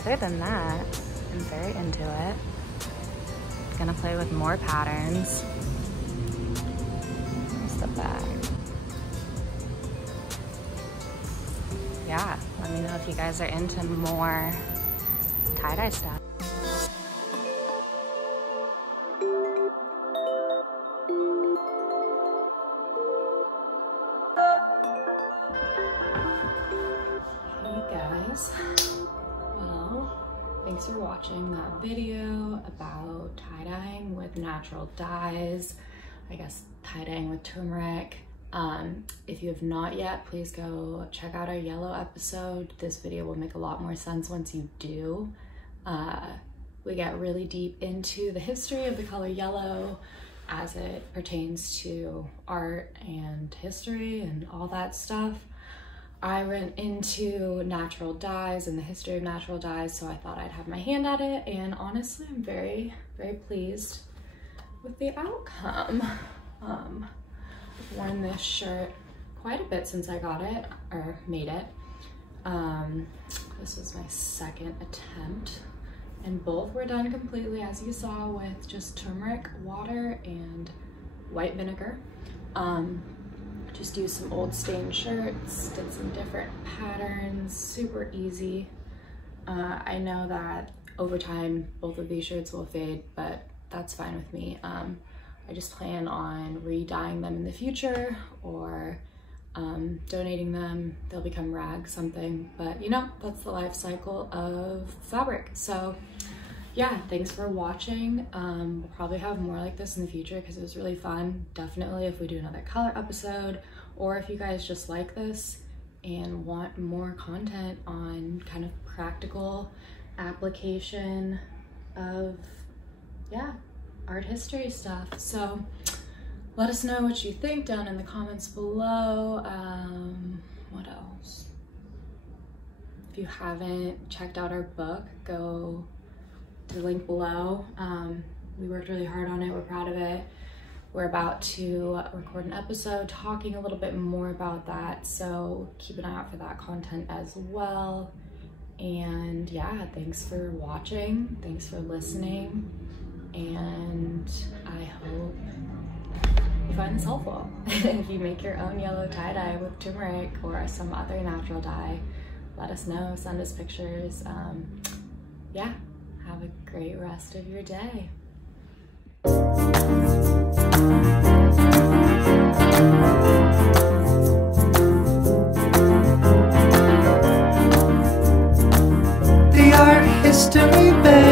other than that, I'm very into it. Gonna play with more patterns. Where's the bag? Yeah, let me know if you guys are into more tie-dye stuff. Hey guys, well, thanks thanks for watching that video about tie-dyeing with natural dyes. I guess tie-dyeing with turmeric. If you have not yet, please go check out our yellow episode. This video will make a lot more sense once you do. We get really deep into the history of the color yellow as it pertains to art and history and all that stuff. I went into natural dyes and the history of natural dyes, so I thought I'd have my hand at it, and honestly, I'm very, very pleased with the outcome. I've worn this shirt quite a bit since I got it, or made it. This was my second attempt, and both were done completely, as you saw, with just turmeric, water, and white vinegar. Just used some old stained shirts, did some different patterns, super easy. I know that over time, both of these shirts will fade, but that's fine with me. I just plan on re-dyeing them in the future or donating them. They'll become rags, something, but you know, that's the life cycle of fabric. So yeah, thanks for watching. We'll probably have more like this in the future because it was really fun. Definitely if we do another color episode, or if you guys just like this and want more content on kind of practical application of, yeah, art history stuff. So let us know what you think down in the comments below. What else? If you haven't checked out our book, go to the link below. We worked really hard on it. We're proud of it. We're about to record an episode talking a little bit more about that, so keep an eye out for that content as well. And yeah, thanks for watching. Thanks for listening. And I hope you find this helpful. If you make your own yellow tie-dye with turmeric or some other natural dye, let us know, send us pictures. Yeah, have a great rest of your day. The art history bed.